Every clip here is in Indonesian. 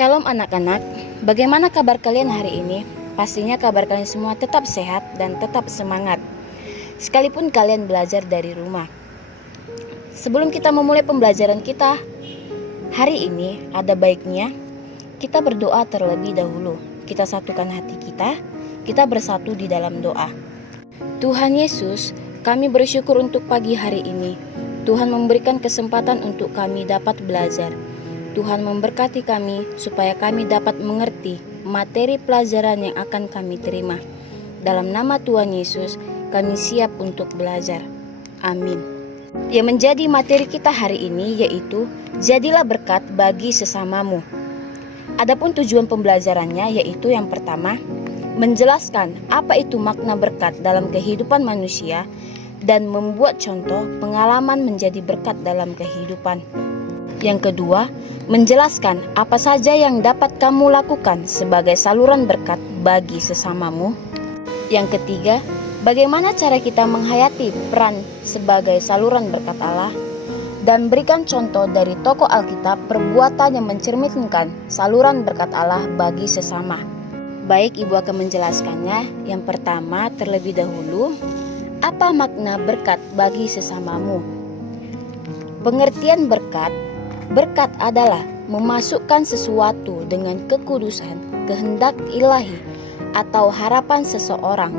Shalom anak-anak, bagaimana kabar kalian hari ini? Pastinya kabar kalian semua tetap sehat dan tetap semangat, sekalipun kalian belajar dari rumah. Sebelum kita memulai pembelajaran kita hari ini, ada baiknya kita berdoa terlebih dahulu. Kita satukan hati kita bersatu di dalam doa. Tuhan Yesus, kami bersyukur untuk pagi hari ini. Tuhan memberikan kesempatan untuk kami dapat belajar. Tuhan memberkati kami supaya kami dapat mengerti materi pelajaran yang akan kami terima. Dalam nama Tuhan Yesus, kami siap untuk belajar. Amin. Yang menjadi materi kita hari ini yaitu jadilah berkat bagi sesamamu. Adapun tujuan pembelajarannya yaitu yang pertama, menjelaskan apa itu makna berkat dalam kehidupan manusia dan membuat contoh pengalaman menjadi berkat dalam kehidupan. Yang kedua, menjelaskan apa saja yang dapat kamu lakukan sebagai saluran berkat bagi sesamamu. Yang ketiga, bagaimana cara kita menghayati peran sebagai saluran berkat Allah, dan berikan contoh dari tokoh Alkitab perbuatan yang mencerminkan saluran berkat Allah bagi sesama. Baik, Ibu akan menjelaskannya. Yang pertama, terlebih dahulu, apa makna berkat bagi sesamamu? Pengertian berkat adalah memasukkan sesuatu dengan kekudusan, kehendak ilahi, atau harapan seseorang.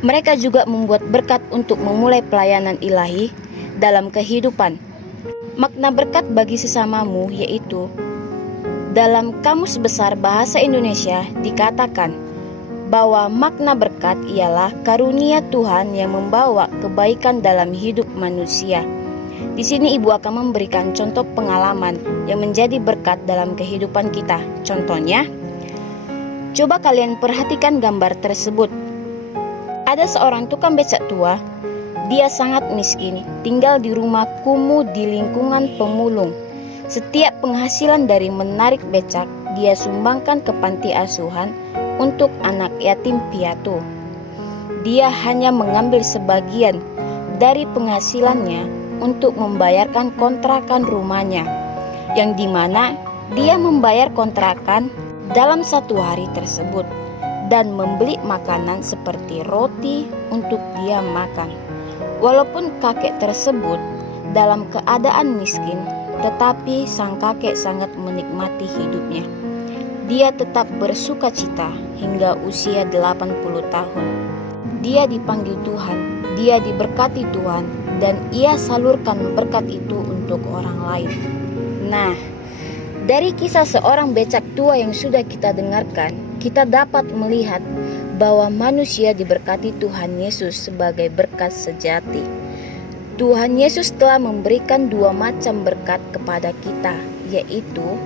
Mereka juga membuat berkat untuk memulai pelayanan ilahi dalam kehidupan. Makna berkat bagi sesamamu yaitu, dalam Kamus Besar Bahasa Indonesia dikatakan bahwa makna berkat ialah karunia Tuhan yang membawa kebaikan dalam hidup manusia. Di sini Ibu akan memberikan contoh pengalaman yang menjadi berkat dalam kehidupan kita. Contohnya, coba kalian perhatikan gambar tersebut. Ada seorang tukang becak tua. Dia sangat miskin, tinggal di rumah kumuh di lingkungan pemulung. Setiap penghasilan dari menarik becak, dia sumbangkan ke panti asuhan untuk anak yatim piatu. Dia hanya mengambil sebagian dari penghasilannya untuk membayarkan kontrakan rumahnya, yang dimana dia membayar kontrakan dalam satu hari tersebut dan membeli makanan seperti roti untuk dia makan. Walaupun kakek tersebut dalam keadaan miskin, tetapi sang kakek sangat menikmati hidupnya. Dia tetap bersuka cita hingga usia 80 tahun. Dia dipanggil Tuhan, dia diberkati Tuhan, dan ia salurkan berkat itu untuk orang lain. Nah, dari kisah seorang becak tua yang sudah kita dengarkan, kita dapat melihat bahwa manusia diberkati Tuhan Yesus sebagai berkat sejati. Tuhan Yesus telah memberikan dua macam berkat kepada kita, yaitu,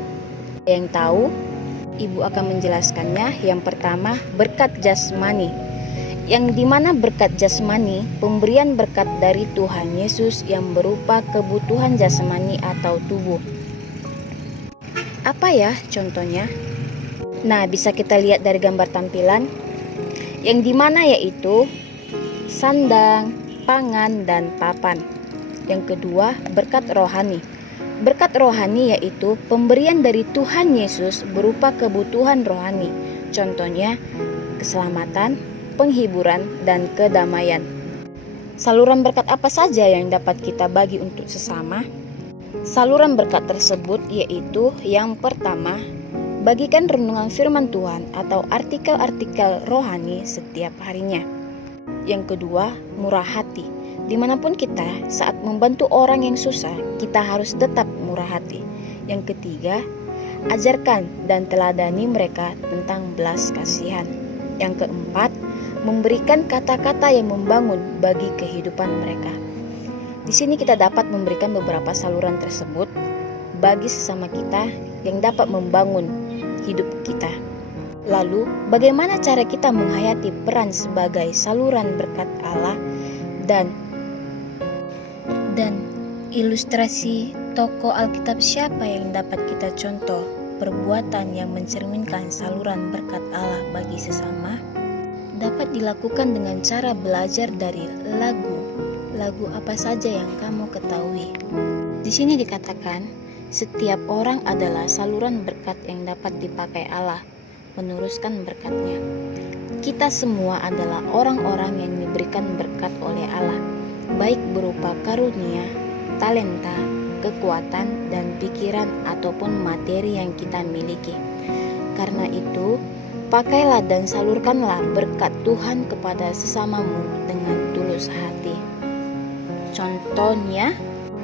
yang tahu, Ibu akan menjelaskannya. Yang pertama, berkat jasmani, yang dimana berkat jasmani, pemberian berkat dari Tuhan Yesus yang berupa kebutuhan jasmani atau tubuh. Apa ya contohnya? Nah, bisa kita lihat dari gambar tampilan, yang dimana yaitu sandang, pangan, dan papan. Yang kedua, berkat rohani. Berkat rohani yaitu pemberian dari Tuhan Yesus berupa kebutuhan rohani. Contohnya, keselamatan, penghiburan, dan kedamaian. Saluran berkat apa saja yang dapat kita bagi untuk sesama? Saluran berkat tersebut yaitu, yang pertama, bagikan renungan firman Tuhan atau artikel-artikel rohani setiap harinya. Yang kedua, murah hati. Dimanapun kita, saat membantu orang yang susah, kita harus tetap murah hati. Yang ketiga, ajarkan dan teladani mereka tentang belas kasihan. Yang keempat, memberikan kata-kata yang membangun bagi kehidupan mereka. Di sini kita dapat memberikan beberapa saluran tersebut bagi sesama kita yang dapat membangun hidup kita. Lalu, bagaimana cara kita menghayati peran sebagai saluran berkat Allah dan ilustrasi tokoh Alkitab siapa yang dapat kita contoh perbuatan yang mencerminkan saluran berkat Allah bagi sesama? Dapat dilakukan dengan cara belajar dari lagu apa saja yang kamu ketahui. Di sini dikatakan, Setiap orang adalah saluran berkat yang dapat dipakai Allah meneruskan berkat-Nya. Kita semua adalah orang-orang yang diberikan berkat oleh Allah, baik berupa karunia, talenta, kekuatan, dan pikiran ataupun materi yang kita miliki. Karena itu, pakailah dan salurkanlah berkat Tuhan kepada sesamamu dengan tulus hati. Contohnya,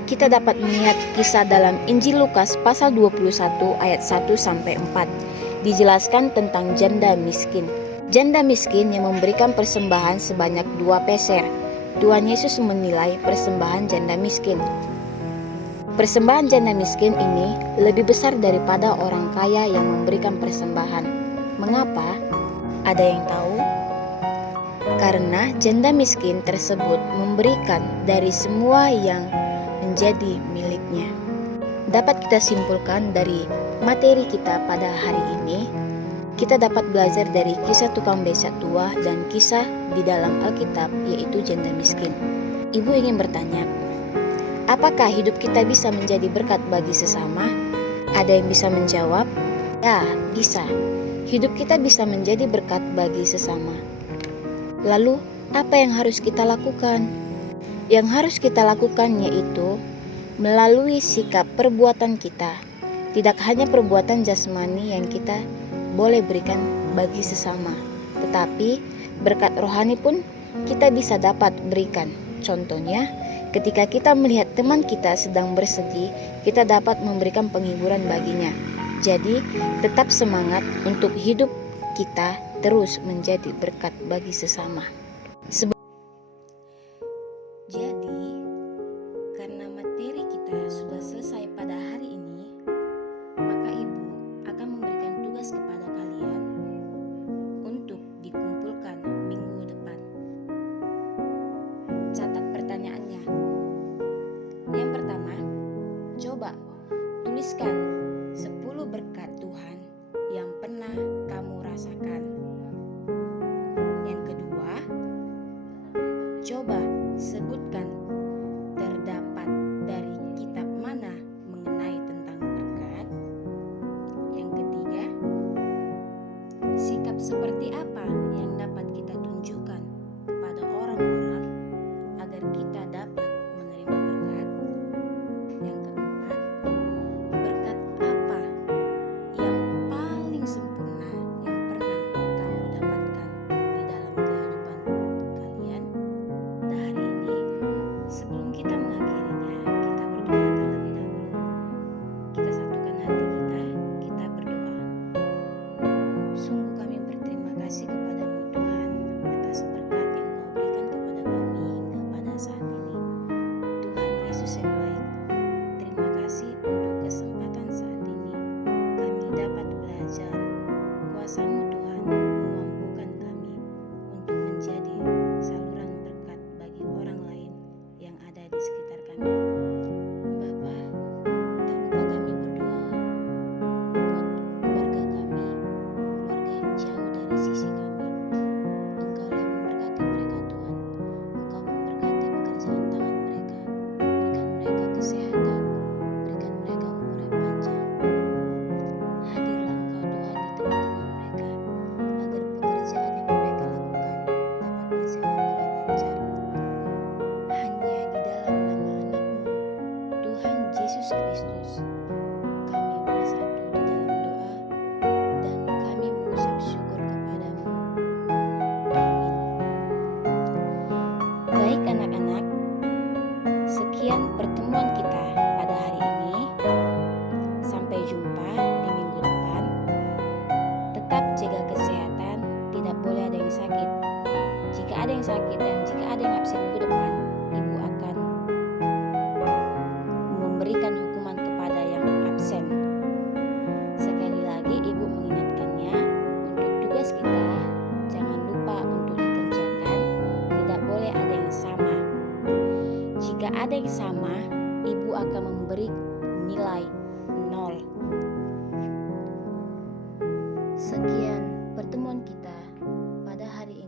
kita dapat melihat kisah dalam Injil Lukas pasal 21 ayat 1-4. Dijelaskan tentang janda miskin. Janda miskin yang memberikan persembahan sebanyak 2 peser. Tuhan Yesus menilai persembahan janda miskin. Persembahan janda miskin ini lebih besar daripada orang kaya yang memberikan persembahan. Mengapa? Ada yang tahu? Karena janda miskin tersebut memberikan dari semua yang menjadi miliknya. Dapat kita simpulkan dari materi kita pada hari ini, kita dapat belajar dari kisah tukang becak tua dan kisah di dalam Alkitab, yaitu janda miskin. Ibu ingin bertanya, apakah hidup kita bisa menjadi berkat bagi sesama? Ada yang bisa menjawab, ya, bisa. Hidup kita bisa menjadi berkat bagi sesama. Lalu, apa yang harus kita lakukan? Yang harus kita lakukan yaitu melalui sikap perbuatan kita. Tidak hanya perbuatan jasmani yang kita boleh berikan bagi sesama, tetapi berkat rohani pun kita bisa dapat berikan. Contohnya, ketika kita melihat teman kita sedang bersedih, kita dapat memberikan penghiburan baginya. Jadi, tetap semangat untuk hidup kita terus menjadi berkat bagi sesama. Jadi, karena materi kita sudah selesai pada hari ini, maka Ibu akan memberikan tugas kepada kalian untuk dikumpulkan minggu depan. Catat pertanyaannya. Yang pertama, coba tuliskan 10 berkat Tuhan yang pernah kamu rasakan. Yang kedua, coba sebutkan terdapat dari kitab mana mengenai tentang berkat. Yang ketiga, sikap seperti apa yang dapat kita tunjukkan kepada orang-orang agar kita dapat menerima berkat. Yang keempat, berkat apa yang paling sempurna yang pernah kamu dapatkan di dalam kehidupan kalian. Pada hari ini, sebelum kita mengakhirinya, kita berdoa terlebih dahulu. Kita satukan hati kita berdoa. Sungguh kami berterima kasih kepadamu Tuhan atas berkat yang Kau berikan kepada kami hingga pada saat ini. Tuhan Yesus yang baik, terima kasih untuk kesempatan saat ini. Kami dapat belajar kuasa-Mu Tuhan memampukan kami untuk menjadi saluran berkat bagi orang lain yang ada di sekitar kami. Bapa, tak lupa kami berdoa buat keluarga kami, keluarga yang jauh dari sisi kami. Engkaulah yang memberkati mereka Tuhan. Engkau memberkati pekerjaan tangan mereka. Berikan mereka kesehatan, berikan mereka umur yang panjang. Hadirlah Engkau Tuhan di tengah-tengah mereka, agar pekerjaan yang mereka lakukan dapat berjalan dengan lancar. Hanya di dalam nama anak-Mu, Tuhan Yesus Kristus, kami bersatu di dalam doa dan kami mengucap syukur kepadamu. Amin. Baik anak-anak, sekian pertemuan kita pada hari ini. Sampai jumpa di minggu depan. Tetap jaga kesehatan, tidak boleh ada yang sakit. Jika ada yang sakit dan jika ada yang absen minggu depan, Ibu akan memberikan hukuman kepada yang absen. Sekali lagi Ibu mengingatkannya, untuk tugas kita jangan lupa untuk dikerjakan, tidak boleh ada yang sama. Jika ada yang sama, Ibu akan memberi nilai 0. Sekian pertemuan kita pada hari ini.